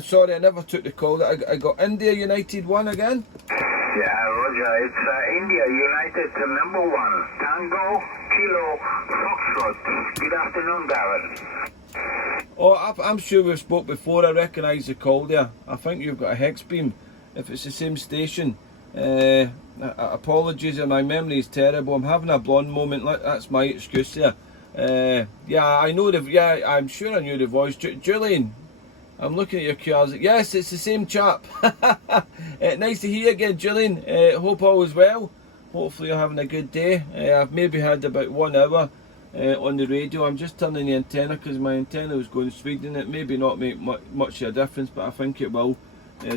sorry, I never took the call. I got India United 1 again. Yeah, Roger, it's India United number 1, Tango Kilo Foxtrot. Good afternoon, Darren. Oh, I'm sure we've spoke before. I recognise the call there. I think you've got a hex beam. If it's the same station, apologies, my memory is terrible. I'm having a blonde moment. That's my excuse there. Yeah, I know yeah, I'm sure I knew the voice. Julian, I'm looking at your cars. Yes, it's the same chap. Nice to hear you again, Julian. Hope all is well. Hopefully you're having a good day. I've maybe had about 1 hour on the radio. I'm just turning the antenna because my antenna was going Sweden. It maybe not make much of a difference, but I think it will,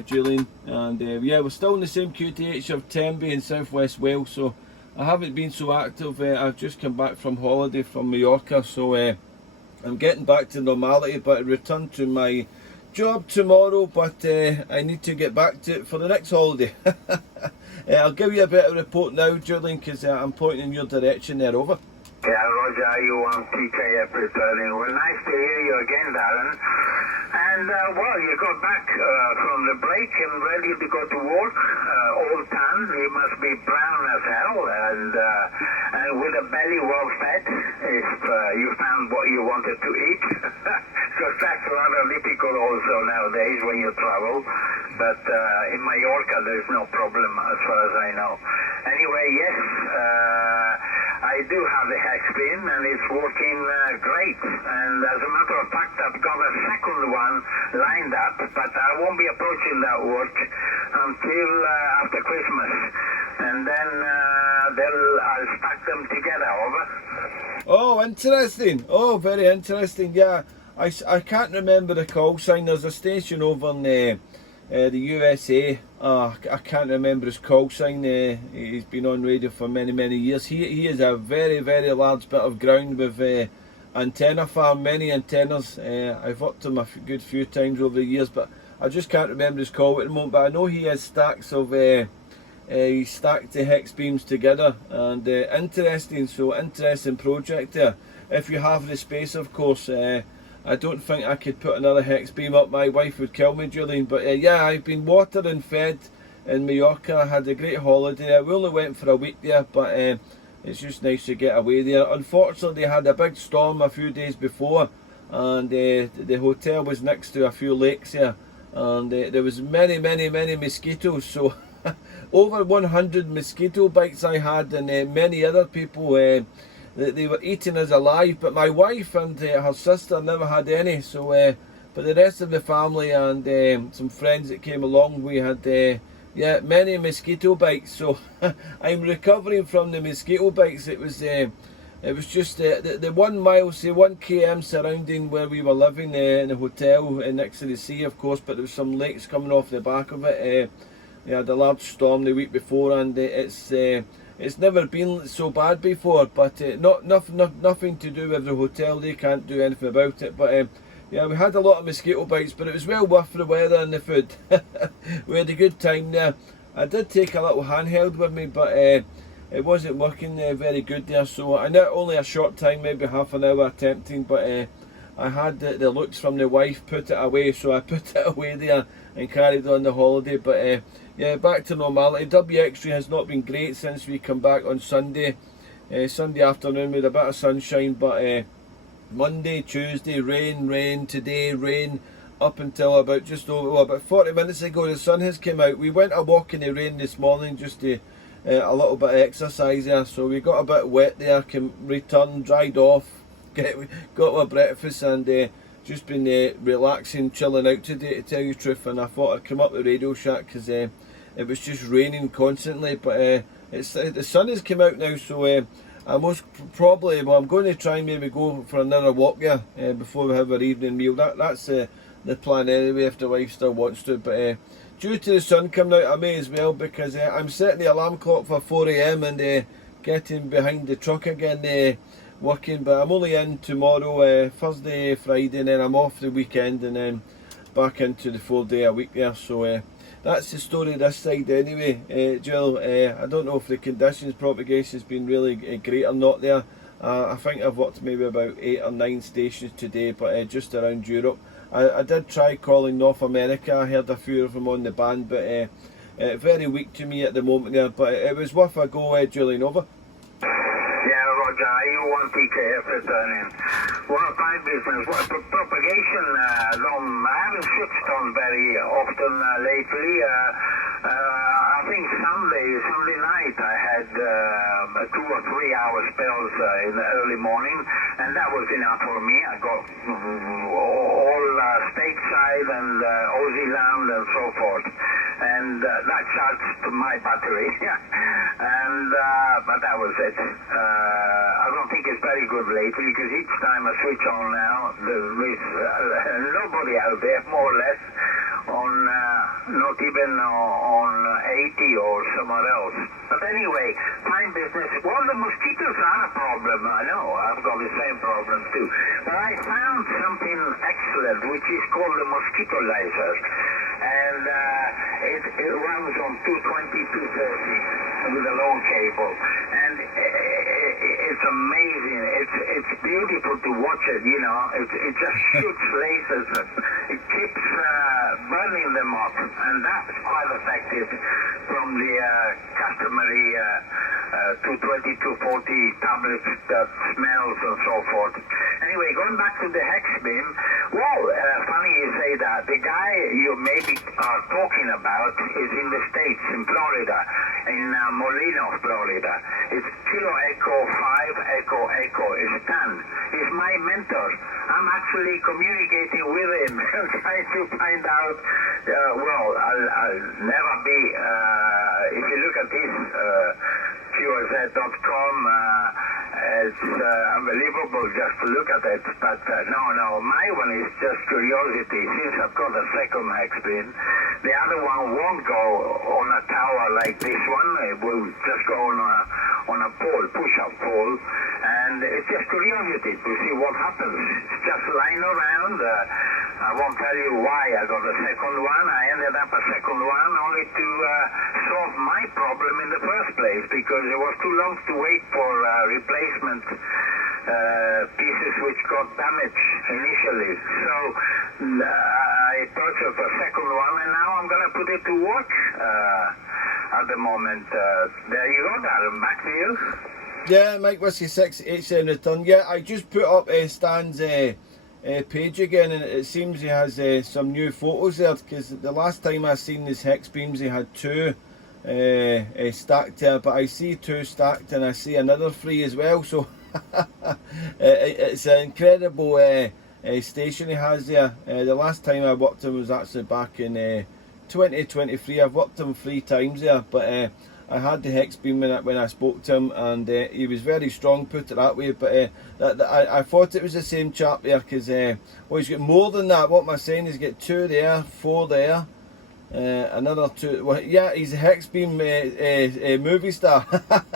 Julian. And yeah, we're still in the same QTH of Tenby in southwest Wales, so I haven't been so active. I've just come back from holiday from Mallorca, so I'm getting back to normality, but I return to my job tomorrow, but I need to get back to it for the next holiday. I'll give you a bit of a report now, Julian, because I'm pointing in your direction there. Over. Yeah, Roger, IU1TKF Italy. Well, nice to hear you again, Darren. And, well, you got back from the break and ready to go to work. All tan, you must be brown as hell, and with a belly well fed, if you found what you wanted to eat. Because that's rather difficult also nowadays when you travel. But in Mallorca, there's no problem as far as I know. Anyway, yes, I do have the hex pin and it's working great. And as a matter of fact, I've got a second one lined up, but I won't be approaching that work until after Christmas. And then I'll stack them together, over. Oh, interesting. Oh, very interesting. Yeah, I can't remember the call sign. There's a station over in the USA. I can't remember his call sign. He's been on radio for many years. He is a very large bit of ground with antenna farm, many antennas. I've worked him a good few times over the years, but I just can't remember his call at the moment. But I know he has stacks of he stacked the hex beams together, and interesting. So interesting project there. If you have the space, of course. I don't think I could put another hex beam up. My wife would kill me, Julian. But yeah, I've been watered and fed in Mallorca. I had a great holiday. We only went for a week there, but it's just nice to get away there. Unfortunately, they had a big storm a few days before, and the hotel was next to a few lakes here, and there was many mosquitoes. So over 100 mosquito bites I had, and many other people. They were eating us alive, but my wife and her sister never had any. So, but the rest of the family and some friends that came along, we had yeah, many mosquito bites. So I'm recovering from the mosquito bites. It was just the 1 mile, say 1 km surrounding where we were living in the hotel next to the sea, of course. But there was some lakes coming off the back of it. They had a large storm the week before, and it's never been so bad before, but nothing to do with the hotel. They can't do anything about it. But yeah, we had a lot of mosquito bites, but it was well worth the weather and the food. We had a good time there. I did take a little handheld with me, but it wasn't working very good there. So I know only a short time, maybe half an hour attempting, but I had the looks from the wife, put it away, so I put it away there and carried on the holiday. But yeah, back to normality. WX3 has not been great since we come back on Sunday. Sunday afternoon with a bit of sunshine, but Monday, Tuesday, rain, today, rain, up until about just over, about 40 minutes ago, the sun has come out. We went a walk in the rain this morning, just to a little bit of exercise there, so we got a bit wet there, returned, dried off, got our breakfast, and just been relaxing, chilling out today, to tell you the truth. And I thought I'd come up to Radio Shack because it was just raining constantly, but the sun has come out now, so I most probably, well, I'm going to try and maybe go for another walk there before we have our evening meal. That's the plan anyway, if the wife still wants to. But due to the sun coming out, I may as well, because I'm setting the alarm clock for 4 AM and getting behind the truck again, working. But I'm only in tomorrow, Thursday, Friday, and then I'm off the weekend, and then back into the 4 day a week there. So that's the story this side anyway, Jill. I don't know if the conditions, propagation has been really great or not there. I think I've worked maybe about 8 or 9 stations today, but just around Europe. I did try calling North America. I heard a few of them on the band, but very weak to me at the moment there. But it was worth a go, Julian. Over. Yeah, Roger, IU1TKF Italy. Well, fine business. Well, propagation, I haven't switched on very often lately. I think Sunday night I had 2 or 3 hour spells in the early morning, and that was enough for me. I got all stateside and Aussie land and so forth, and that charged my battery. And but that was it. I don't think it's very good lately, because each time I switch on now, there is nobody out there, more or less, on not even on 80 or somewhere else. But anyway, fine business. Well, the mosquitoes are a problem. I know, I've got the same problem too. But I found something excellent, which is called the mosquito laser. And it runs on 220, 230 with a long cable. And it's amazing. It's beautiful to watch it, you know. It just shoots lasers. It keeps burning them up. And that's quite effective from the customary 220, 240 tablets that smells and so forth. Anyway, going back to the hex beam, well, funny you say that. The guy you maybe are talking about is in the States, in Florida, in Molino, Florida. It's Kilo Echo 5 Echo Echo. It's Stan. He's my mentor. I'm actually communicating with him and trying to find out, well, I'll never be, if you look at this, QZ.com, it's unbelievable just to look at it, but no, my one is just curiosity. Since I've got a second hex beam, the other one won't go on a tower like this one. It will just go on a pole, push-up pole, and it's just curiosity to see what happens. It's just lying around. I won't tell you why I got a second one. I ended up a second one only to solve my problem in the first place, because it was too long to wait for replacement pieces which got damaged initially. So I purchased a second one, and now I'm going to put it to work at the moment. There you go, Darren. Back to you. Yeah, Mike Whiskey 687 return. Yeah, I just put up Stan's page again, and it seems he has some new photos there, because the last time I seen his hex beams he had 2 stacked there, but I see 2 stacked and I see another 3 as well, so it's an incredible station he has there. The last time I worked him was actually back in 2023. I've worked him 3 times there, but I had the hex beam when I spoke to him, and he was very strong, put it that way. But I thought it was the same chap there, because well, he's got more than that. What am I saying? He's got 2 there, 4 there, another 2. Well, yeah, he's a hex beam movie star.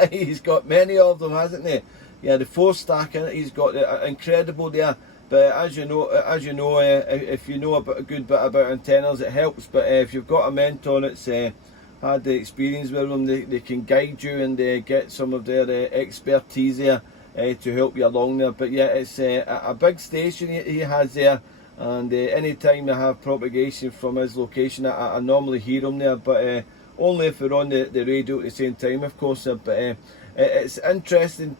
He's got many of them, hasn't he? Yeah, the 4 stack in it. He's got incredible there. But as you know, if you know a good bit about antennas, it helps. But if you've got a mentor that's had the experience with them, they can guide you and get some of their expertise there to help you along there. But yeah, it's a big station he has there, and anytime I have propagation from his location, I normally hear him there, but only if we're on the radio at the same time, of course. But it's interesting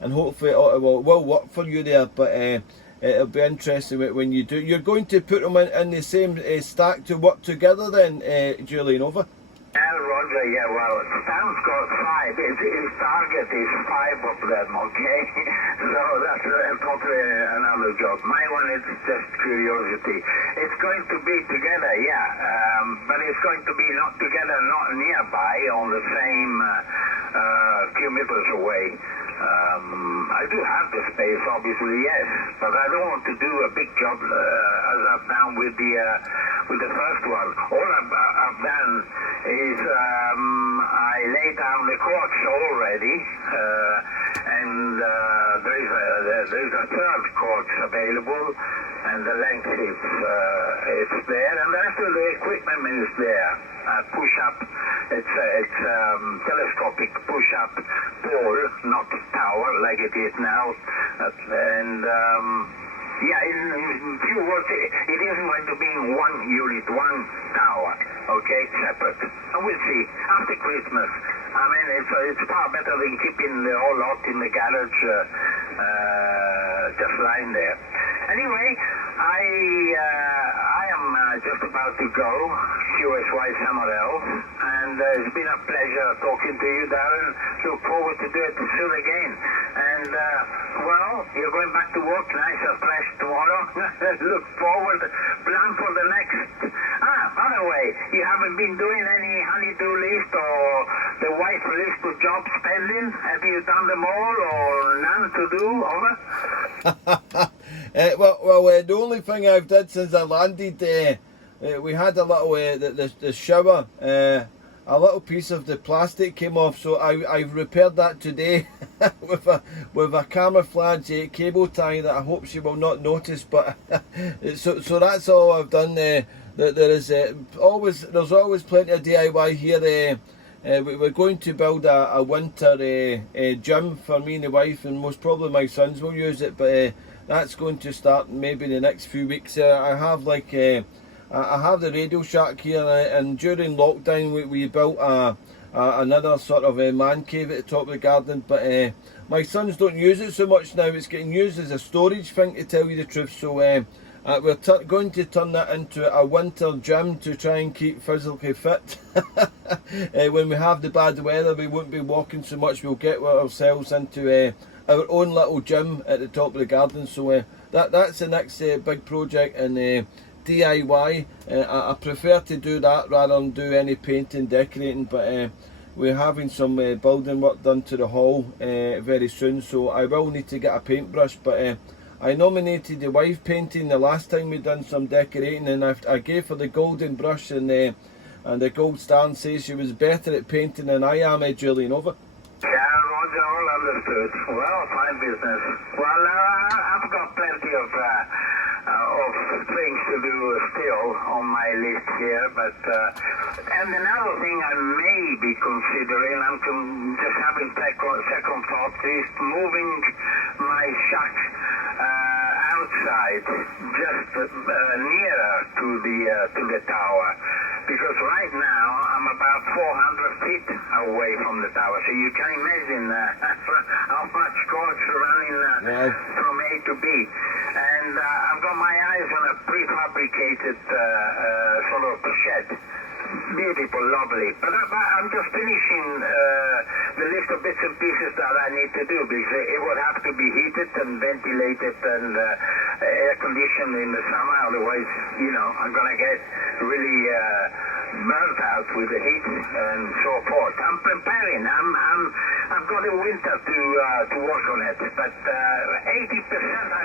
and hopefully it will work for you there. But it'll be interesting when you do. You're going to put them in the same stack to work together then, Julian, over? Roger, yeah, well, Stan's got 5. His target is 5 of them, okay? So that's totally another job. My one is just curiosity. It's going to be together, yeah, but it's going to be not together, not nearby, on the same few meters away. I do have the space, obviously, yes, but I don't want to do a big job as I've done with the first one. All I've done is I laid down the cords already, and there is a third cord available, and the length is there, and the rest of the equipment is there. Push-up, it's telescopic push-up pole, not tower like it is now, and Yeah, in few words, it isn't going to be one unit, one tower, okay, separate. And we'll see, after Christmas. I mean, it's far better than keeping the whole lot in the garage just lying there. Anyway, I am just about to go, QSY somewhere else, and it's been a pleasure talking to you, Darren. Look forward to do it soon again. And, well, you're going back to work nice and fresh tomorrow. Look forward, plan for the next. By the way, you haven't been doing any honey-do list or the wife list of job spending? Have you done them all or none to do? Over? The only thing I've did since I landed, we had a little the shower. A little piece of the plastic came off, so I've repaired that today with a camouflage cable tie that I hope she will not notice. But so that's all I've done. There's always plenty of DIY here. We're going to build a winter gym for me and the wife, and most probably my sons will use it. But that's going to start maybe in the next few weeks. I have I have the Radio Shack here, and during lockdown we built another sort of a man cave at the top of the garden. But my sons don't use it so much now. It's getting used as a storage thing, to tell you the truth. So we're going to turn that into a winter gym to try and keep physically fit. When we have the bad weather, we won't be walking so much. We'll get ourselves into our own little gym at the top of the garden. So that's the next big project in DIY. I prefer to do that rather than do any painting, decorating. But we're having some building work done to the hall very soon, so I will need to get a paintbrush. But I nominated the wife painting the last time we done some decorating, and I gave her the golden brush, and the gold star says she was better at painting than I am, Julian. Over. Yeah, Roger, all understood. Well, fine business. Well, I've got plenty of things to do still on my list here, but and another thing I may be considering, I'm just having second thoughts, is moving my shack outside, just nearer to the tower, because right now I'm about 400 feet away from the tower, so you can imagine how much cost running from A to B. And I've got my eyes on a prefabricated sort of shed. Beautiful, lovely. But I'm just finishing the list of bits and pieces that I need to do, because it would have to be heated and ventilated and air conditioned in the summer. Otherwise, I'm going to get really burnt out with the heat and so forth. I'm preparing. I've got a winter to work on it, but 80% I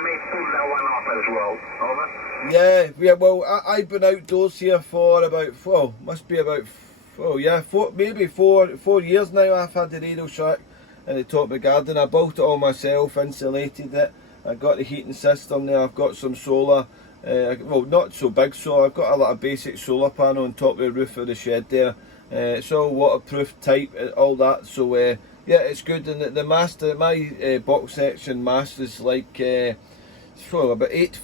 may pull that one off as well. Over. Yeah. Well, I've been outdoors here for about maybe four years now. I've had the Radio Shack at the top of the garden. I built it all myself, insulated it. I got the heating system there. I've got some solar. Well, not so big, so I've got a lot of basic solar panel on top of the roof of the shed there. It's all waterproof type, all that. So yeah, it's good. And the mast, my box section mast is like about 8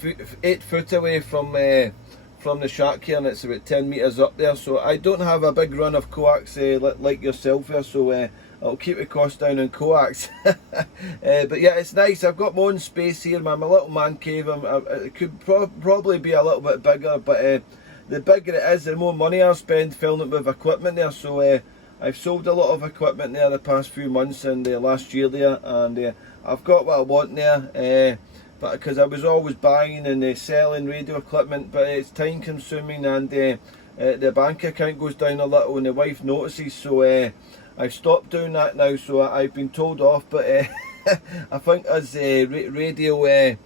foot away from the shack here, and it's about 10 metres up there. So I don't have a big run of coax like yourself here. So I'll keep the cost down on coax. But yeah, it's nice. I've got my own space here, my little man cave. It could probably be a little bit bigger, but the bigger it is, the more money I'll spend filling it with equipment there. So I've sold a lot of equipment there the past few months and last year there, and I've got what I want there. But because I was always buying and selling radio equipment, but it's time consuming, and the bank account goes down a little and the wife notices. So I've stopped doing that now, so I've been told off. But I think as radio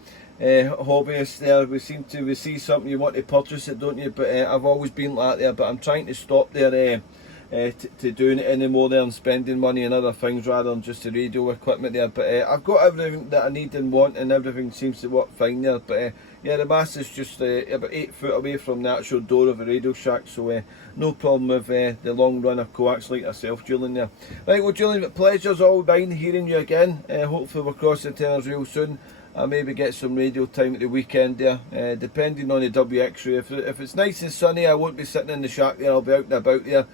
hobbyists there, we see something, you want to purchase it, don't you? But I've always been like that there, but I'm trying to stop there to doing it anymore there and spending money on other things rather than just the radio equipment there. But I've got everything that I need and want, and everything seems to work fine there. But yeah, the mast is just about 8 foot away from the actual door of the Radio Shack, so no problem with the long run of coax like yourself, Julian there. Right, well Julian, pleasure's all mine hearing you again. Hopefully we'll cross the tenors real soon. I maybe get some radio time at the weekend there, depending on the WX-ray. If it's nice and sunny, I won't be sitting in the shack there. I'll be out and about there,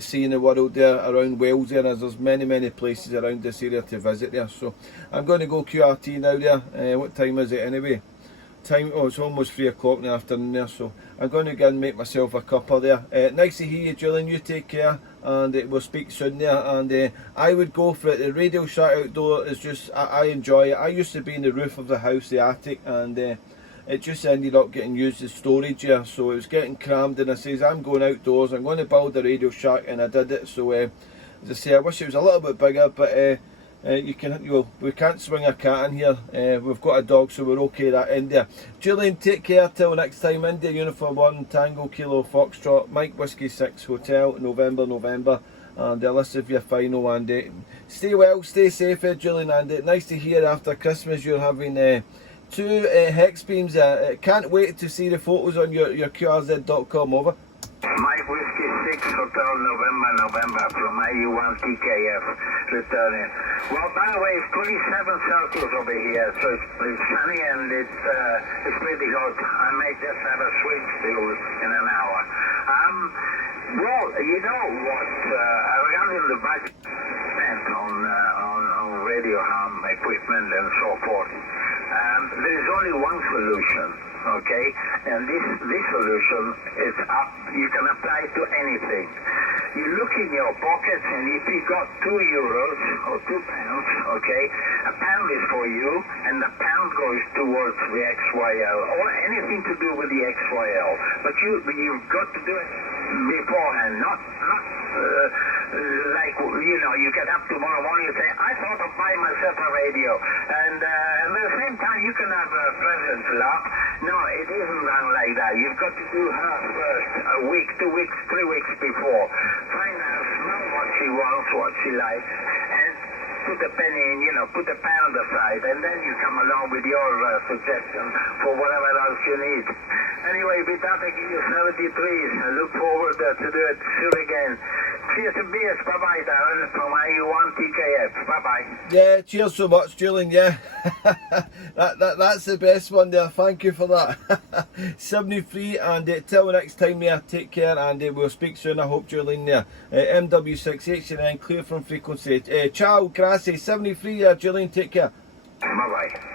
seeing the world there around Wales there, as there's many places around this area to visit there. So I'm going to go QRT now there. What time is it anyway? Oh, it's almost 3 o'clock in the afternoon there, so I'm going to go and make myself a cuppa there. Nice to hear you, Julian. You take care, and we'll speak soon there. And I would go for it. The Radio Shack outdoor is just, I enjoy it. I used to be in the roof of the house, the attic, and it just ended up getting used as storage here, so it was getting crammed. And I says, I'm going outdoors, I'm going to build a Radio Shack, and I did it. So as I say, I wish it was a little bit bigger, but we can't swing a cat in here. We've got a dog, so we're okay that in there. Julian, take care till next time. India Uniform 1 Tango Kilo Foxtrot Mike Whiskey 6 Hotel November, and let's have your final. And stay well, stay safe, Julian. And nice to hear after Christmas you're having 2 hex beams. Can't wait to see the photos on your QRZ.com. Over. Mike Whiskey 6 Hotel November from IU1TKF returning. Well, by the way, it's 27 Celsius over here, so it's sunny and it's pretty hot. I may just have a swim still in an hour. Well, you know what, regarding the budget spent on radio ham equipment and so forth, there is only one solution. Okay, and this solution is up. You can apply to anything. You look in your pockets, and if you got €2 or £2, okay, a pound is for you, and the pound goes towards the XYL or anything to do with the XYL. But you've got to do it beforehand, not like, you know, you get up tomorrow morning and say, I thought of buying myself a radio, and at the same time you can have a present lap. No, it isn't done like that. You've got to do her first, a week, 2 weeks, 3 weeks before. Find out, know what she wants, what she likes, and put a penny in, you know, put a pound aside, and then you come along with your suggestion for whatever else you need. Anyway, with that I give you 73. I look forward to do it soon again. Cheers and beers. Bye-bye, Darren, from IU1TKF. Bye-bye. Yeah, cheers so much, Julian. Yeah, that's the best one there. Thank you for that. 73, and till next time there, take care, and we'll speak soon. I hope, Julian there. MW6H&N, clear from frequency. Ciao, grazie. 73, Julian, take care. Bye-bye.